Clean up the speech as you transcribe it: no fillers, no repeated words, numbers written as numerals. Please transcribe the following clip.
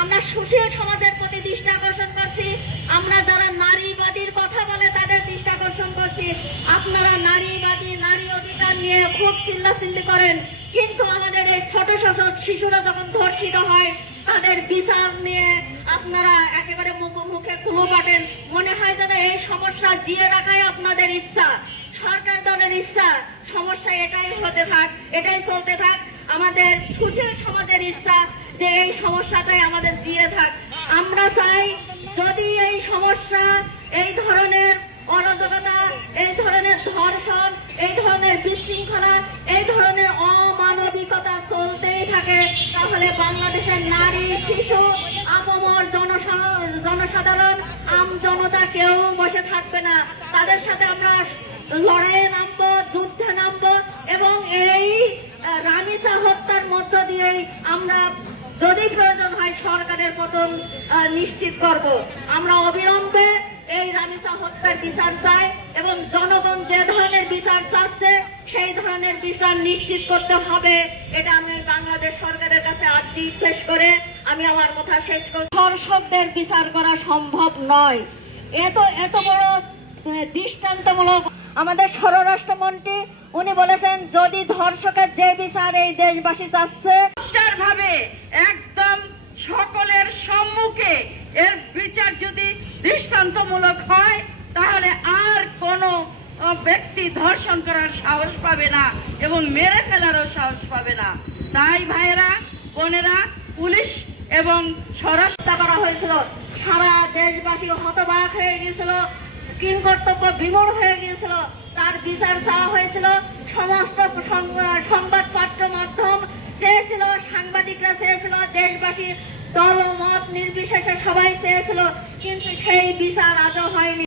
আমরা সুশীল সমাজের প্রতি দৃষ্টি আকর্ষণ করছি, আমরা যারা নারীবাদীর কথা বলে তাদের দৃষ্টি আকর্ষণ করছি। আপনারা নারীবাদী, নারী অধিকার নিয়ে খুব চিল্লাচিল্লি করেন, কিন্তু আমাদের এই ছোট ছোট শিশুরা যখন ধর্ষিত হয় তাদের বিচার নিয়ে আপনারা একেবারে মুখে কুলো কাটেন। মনে হয় যেন এই সমস্যা জিয়ে রাখাই আপনাদের ইচ্ছা, সরকার দলের ইচ্ছা। সমস্যা এটাই হতে থাক, এটাই চলতে থাক। আমাদের সুশীল সমাজের ইচ্ছা যে এই সমস্যাটাই আমাদের জিয়ে থাক। আমরা চাই যদি এই সমস্যা, এই ধরনের অরাজকতা, এই ধরনের ধর্ষণ, এই ধরনের বিশৃঙ্খলা, এই ধরনের অমানবিকতা চলতেই থাকে, তাহলে বাংলাদেশের নারী, শিশু, আপামর জনসাধারণ, আম জনতা কেউ বসে থাকবে না। তাদের সাথে আমরা লড়াইয়ে নামবো, যুদ্ধে নামবো, এবং এই রামিসা হত্যার মধ্য দিয়েই আমরা যদি প্রয়োজন হয় সরকারের পতন নিশ্চিত করব। আমরা অবিলম্বে এই রামিসা হত্যার বিচার চাই এবং জনগণ যে ধরনের বিচার চাচ্ছে সেই ধরনের বিচার নিশ্চিত করতে হবে। এটা আমি বাংলাদেশ সরকারের কাছে আর্জি পেশ করে আমি আমার কথা শেষ করি। ধর্ষকদের বিচার করা সম্ভব নয়, এত বড় দৃষ্টান্তমূলক। আমাদের স্বরাষ্ট্রমন্ত্রী উনি বলেছেন যদি ধর্ষকের যে বিচার এই দেশবাসী চাচ্ছে, ভাবে একদম সকলের সম্মুখে এর বিচার যদি দৃষ্টান্তমূলক হয় তাহলে আর কোনো ব্যক্তি ধর্ষণ করার সাহস পাবে না এবং মেরে ফেলারও সাহস পাবে না। তাই ভাইয়েরা, বোনেরা, পুলিশ এবং স্বরাষ্ট্র করা হয়েছিল, সারা দেশবাসী হতবাক হয়ে গিয়েছিল, কিংকর্তব্য বিমূঢ় হয়ে গিয়েছিল। তার বিচার চাওয়া হয়েছিল, সমস্ত সংবাদ পত্র মাধ্যম চেয়েছিল, সাংবাদিকরা চেয়েছিল, দেশবাসী দল মত নির্বিশেষে সবাই চেয়েছিল, কিন্তু সেই বিচার আজও হয়নি।